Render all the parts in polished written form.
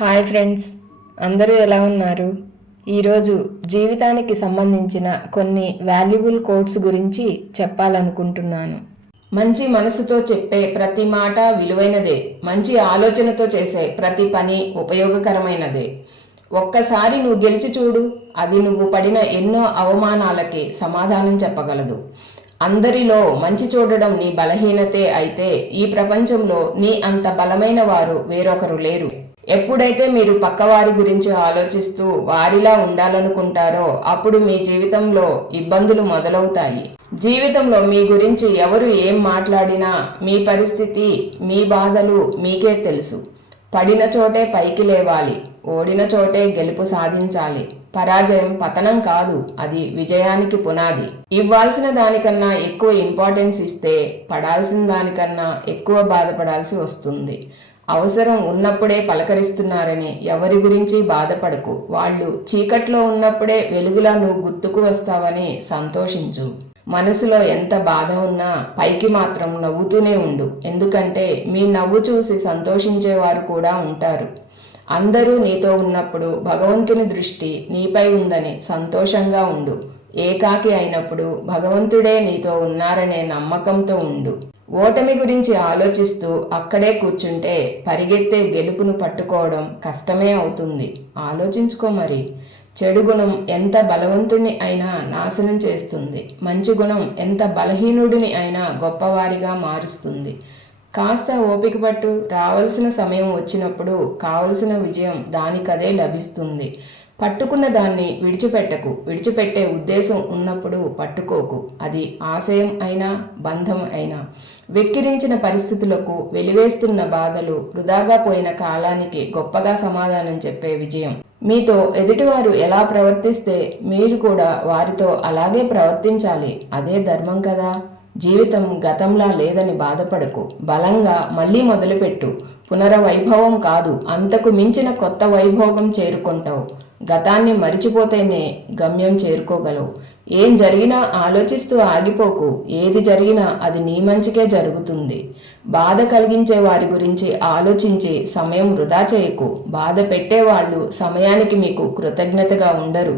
Hi friends, అందరూ ఎలా ఉన్నారు? ఈరోజు జీవితానికి సంబంధించిన కొన్ని వాల్యుబుల్ కోట్స్ గురించి చెప్పాలనుకుంటున్నాను. మంచి మనసుతో చెప్పే ప్రతి మాట విలువైనదే. మంచి ఆలోచనతో చేసే ప్రతి పని ఉపయోగకరమైనదే. ఒక్కసారి నువ్వు గెలిచి చూడు, అది నువ్వు పడిన ఎన్నో అవమానాలకి సమాధానం చెప్పగలదు. అందరిలో మంచి చూడడం నీ బలహీనతే అయితే ఈ ప్రపంచంలో నీ అంత బలమైన వారు వేరొకరు లేరు. ఎప్పుడైతే మీరు పక్కవారి గురించి ఆలోచిస్తూ వారిలా ఉండాలనుకుంటారో అప్పుడు మీ జీవితంలో ఇబ్బందులు మొదలవుతాయి. జీవితంలో మీ గురించి ఎవరు ఏం మాట్లాడినా మీ పరిస్థితి, మీ బాధలు మీకే తెలుసు. పడిన చోటే పైకి లేవాలి, ఓడిన చోటే గెలుపు సాధించాలి. పరాజయం పతనం కాదు, అది విజయానికి పునాది. ఇవ్వాల్సిన దానికన్నా ఎక్కువ ఇంపార్టెన్స్ ఇస్తే పడాల్సిన దానికన్నా ఎక్కువ బాధపడాల్సి వస్తుంది. అవసరం ఉన్నప్పుడే పలకరిస్తున్నారని ఎవరి గురించి బాధపడకు. వాళ్ళు చీకట్లో ఉన్నప్పుడే వెలుగులా నువ్వు గుర్తుకు వస్తావని సంతోషించు. మనసులో ఎంత బాధ ఉన్నా పైకి మాత్రం నవ్వుతూనే ఉండు. ఎందుకంటే మీ నవ్వు చూసి సంతోషించేవారు కూడా ఉంటారు. అందరూ నీతో ఉన్నప్పుడు భగవంతుని దృష్టి నీపై ఉందని సంతోషంగా ఉండు. ఏకాకి అయినప్పుడు భగవంతుడే నీతో ఉన్నారనే నమ్మకంతో ఉండు. ఓటమి గురించి ఆలోచిస్తూ అక్కడే కూర్చుంటే పరిగెత్తే గెలుపును పట్టుకోవడం కష్టమే అవుతుంది. ఆలోచించుకో మరి. చెడు గుణం ఎంత బలవంతుని అయినా నాశనం చేస్తుంది. మంచి గుణం ఎంత బలహీనుడిని అయినా గొప్పవారిగా మారుస్తుంది. కాస్త ఓపిక పట్టు. రావాల్సిన సమయం వచ్చినప్పుడు కావలసిన విజయం దానికదే లభిస్తుంది. పట్టుకున్న దాన్ని విడిచిపెట్టకు. విడిచిపెట్టే ఉద్దేశం ఉన్నప్పుడు పట్టుకోకు. అది ఆశయం అయినా బంధం అయినా. వెక్కిరించిన పరిస్థితులకు, వెలివేస్తున్న బాధలు, వృధాగా పోయిన కాలానికి గొప్పగా సమాధానం చెప్పే విజయం. మీతో ఎదుటివారు ఎలా ప్రవర్తిస్తే మీరు కూడా వారితో అలాగే ప్రవర్తించాలి. అదే ధర్మం కదా. జీవితం గతంలా లేదని బాధపడకు. బలంగా మళ్ళీ మొదలుపెట్టు. పునరవైభవం కాదు, అంతకు మించిన కొత్త వైభోగం చేరుకుంటావు. గతాన్ని మరిచిపోతేనే గమ్యం చేరుకోగలవు. ఏం జరిగినా ఆలోచిస్తూ ఆగిపోకు. ఏది జరిగినా అది నీ మంచికే జరుగుతుంది. బాధ కలిగించే వారి గురించి ఆలోచించి సమయం వృధా చేయకు. బాధ పెట్టేవాళ్ళు సమయానికి మీకు కృతజ్ఞతగా ఉండరు.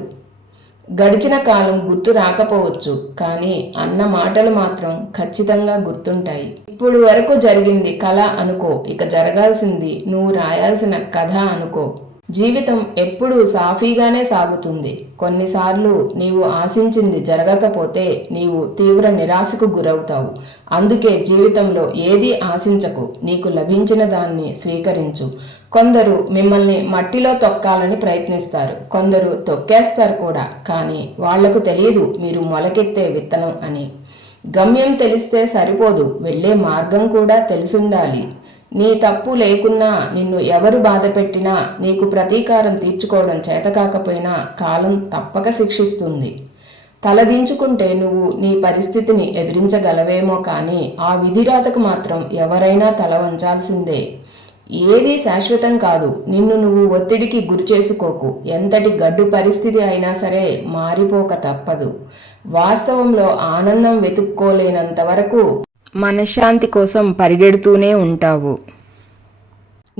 గడిచిన కాలం గుర్తు రాకపోవచ్చు, కానీ అన్న మాటలు మాత్రం ఖచ్చితంగా గుర్తుంటాయి. ఇప్పుడు వరకు జరిగింది కళ అనుకో, ఇక జరగాల్సింది నువ్వు రాయాల్సిన కథ అనుకో. జీవితం ఎప్పుడూ సాఫీగానే సాగుతుంది. కొన్నిసార్లు నీవు ఆశించింది జరగకపోతే నీవు తీవ్ర నిరాశకు గురవుతావు. అందుకే జీవితంలో ఏదీ ఆశించకు. నీకు లభించిన దాన్ని స్వీకరించు. కొందరు మిమ్మల్ని మట్టిలో తొక్కాలని ప్రయత్నిస్తారు, కొందరు తొక్కేస్తారు కూడా. కానీ వాళ్లకు తెలియదు మీరు మొలకెత్తే విత్తనం అని. గమ్యం తెలిస్తే సరిపోదు, వెళ్ళే మార్గం కూడా తెలిసుండాలి. నీ తప్పు లేకున్నా నిన్ను ఎవరు బాధ పెట్టినా నీకు ప్రతీకారం తీర్చుకోవడం చేతకాకపోయినా కాలం తప్పక శిక్షిస్తుంది. తలదించుకుంటే నువ్వు నీ పరిస్థితిని ఎదిరించగలవేమో, కానీ ఆ విధిరాతకు మాత్రం ఎవరైనా తల వంచాల్సిందే. ఏదీ శాశ్వతం కాదు. నిన్ను నువ్వు ఒత్తిడికి గురి చేసుకోకు. ఎంతటి గడ్డు పరిస్థితి అయినా సరే మారిపోక తప్పదు. వాస్తవంలో ఆనందం వెతుక్కోలేనంత వరకు మనశ్శాంతి కోసం పరిగెడుతూనే ఉంటావు.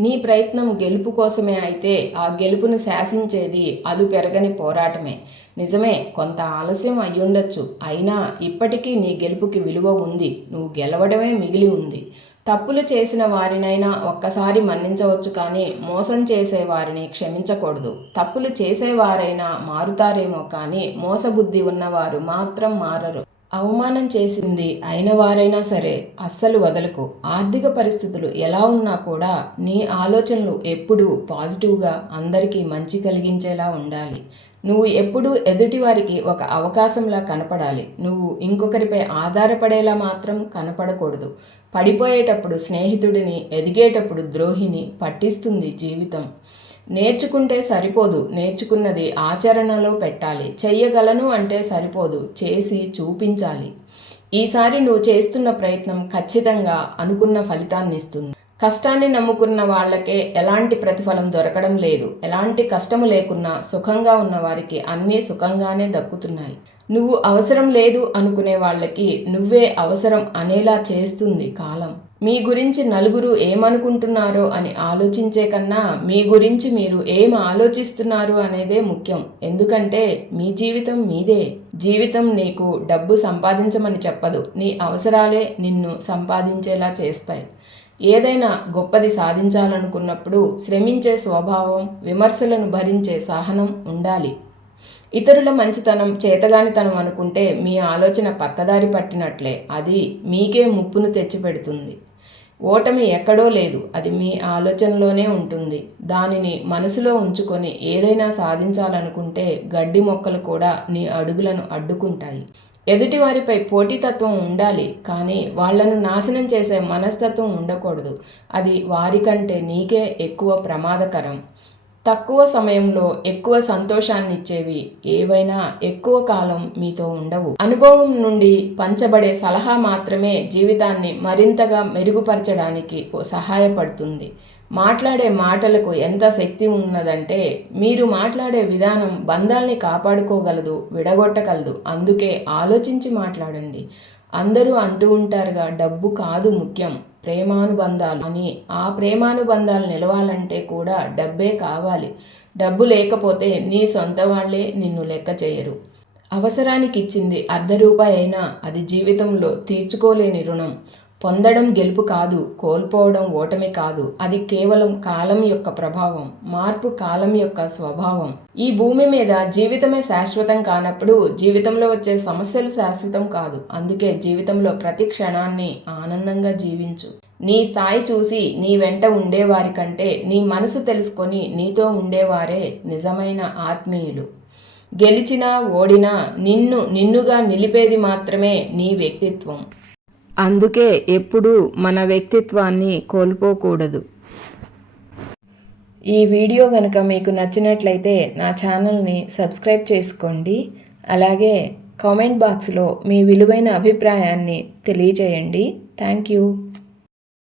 నీ ప్రయత్నం గెలుపు కోసమే అయితే ఆ గెలుపును శాసించేది అలు పెరగని పోరాటమే. నిజమే, కొంత ఆలస్యం అయ్యుండొచ్చు. అయినా ఇప్పటికీ నీ గెలుపుకి విలువ ఉంది. నువ్వు గెలవడమే మిగిలి ఉంది. తప్పులు చేసిన వారినైనా ఒక్కసారి మన్నించవచ్చు, కానీ మోసం చేసే వారిని క్షమించకూడదు. తప్పులు చేసేవారైనా మారుతారేమో, కానీ మోసబుద్ధి ఉన్నవారు మాత్రం మారరు. అవమానం చేసింది అయిన వారైనా సరే అస్సలు వదలకు. ఆర్థిక పరిస్థితులు ఎలా ఉన్నా కూడా నీ ఆలోచనలు ఎప్పుడూ పాజిటివ్గా, అందరికీ మంచి కలిగించేలా ఉండాలి. నువ్వు ఎప్పుడూ ఎదుటివారికి ఒక అవకాశంలా కనపడాలి. నువ్వు ఇంకొకరిపై ఆధారపడేలా మాత్రం కనపడకూడదు. పడిపోయేటప్పుడు స్నేహితుడిని, ఎదిగేటప్పుడు ద్రోహిని పట్టిస్తుంది జీవితం. నేర్చుకుంటే సరిపోదు, నేర్చుకున్నది ఆచరణలో పెట్టాలి. చెయ్యగలను అంటే సరిపోదు, చేసి చూపించాలి. ఈసారి నువ్వు చేస్తున్న ప్రయత్నం ఖచ్చితంగా అనుకున్న ఫలితాన్ని ఇస్తుంది. కష్టాన్ని నమ్ముకున్న వాళ్ళకే ఎలాంటి ప్రతిఫలం దొరకడం లేదు. ఎలాంటి కష్టము లేకున్నా సుఖంగా ఉన్న వారికి అన్నీ సుఖంగానే దక్కుతున్నాయి. నువ్వు అవసరం లేదు అనుకునే వాళ్ళకి నువ్వే అవసరం అనేలా చేస్తుంది కాలం. మీ గురించి నలుగురు ఏమనుకుంటున్నారో అని ఆలోచించే కన్నా మీ గురించి మీరు ఏం ఆలోచిస్తున్నారు అనేదే ముఖ్యం. ఎందుకంటే మీ జీవితం మీదే. జీవితం నీకు డబ్బు సంపాదించమని చెప్పదు, నీ అవసరాలే నిన్ను సంపాదించేలా చేస్తాయి. ఏదైనా గొప్పది సాధించాలనుకున్నప్పుడు శ్రమించే స్వభావం, విమర్శలను భరించే సహనం ఉండాలి. ఇతరుల మంచితనం, చేతగానితనం అనుకుంటే మీ ఆలోచన పక్కదారి పట్టినట్లే. అది మీకే ముప్పును తెచ్చిపెడుతుంది. ఓటమి ఎక్కడో లేదు, అది మీ ఆలోచనలోనే ఉంటుంది. దానిని మనసులో ఉంచుకొని ఏదైనా సాధించాలనుకుంటే గడ్డి మొక్కలు కూడా నీ అడుగులను అడ్డుకుంటాయి. ఎదుటివారిపై పోటీతత్వం ఉండాలి, కానీ వాళ్లను నాశనం చేసే మనస్తత్వం ఉండకూడదు. అది వారికంటే నీకే ఎక్కువ ప్రమాదకరం. తక్కువ సమయంలో ఎక్కువ సంతోషాన్నిచ్చేవి ఏవైనా ఎక్కువ కాలం మీతో ఉండవు. అనుభవం నుండి పంచబడే సలహా మాత్రమే జీవితాన్ని మరింతగా మెరుగుపరచడానికి సహాయపడుతుంది. మాట్లాడే మాటలకు ఎంత శక్తి ఉన్నదంటే మీరు మాట్లాడే విధానం బంధాల్ని కాపాడుకోగలదు, విడగొట్టగలదు. అందుకే ఆలోచించి మాట్లాడండి. అందరూ అంటూ ఉంటారుగా, డబ్బు కాదు ముఖ్యం, ప్రేమానుబంధాలు అని. ఆ ప్రేమానుబంధాలు నిలవాలంటే కూడా డబ్బే కావాలి. డబ్బు లేకపోతే నీ సొంత వాళ్ళే నిన్ను లెక్క చేయరు. అవసరానికి ఇచ్చింది ₹1 అయినా అది జీవితంలో తీర్చుకోలేని రుణం. పొందడం గెలుపు కాదు, కోల్పోవడం ఓటమి కాదు. అది కేవలం కాలం యొక్క ప్రభావం. మార్పు కాలం యొక్క స్వభావం. ఈ భూమి మీద జీవితమే శాశ్వతం కానప్పుడు జీవితంలో వచ్చే సమస్యలు శాశ్వతం కాదు. అందుకే జీవితంలో ప్రతి క్షణాన్ని ఆనందంగా జీవించు. నీ స్థాయి చూసి నీ వెంట ఉండేవారి కంటే నీ మనసు తెలుసుకొని నీతో ఉండేవారే నిజమైన ఆత్మీయులు. గెలిచినా ఓడినా నిన్నుగా నిలిపేది మాత్రమే నీ వ్యక్తిత్వం. అందుకే ఎప్పుడూ మన వ్యక్తిత్వాన్ని కోల్పోకూడదు. ఈ వీడియో కనుక మీకు నచ్చినట్లయితే నా ఛానల్ని సబ్స్క్రైబ్ చేసుకోండి. అలాగే కామెంట్ బాక్స్లో మీ విలువైన అభిప్రాయాన్ని తెలియచేయండి. Thank you.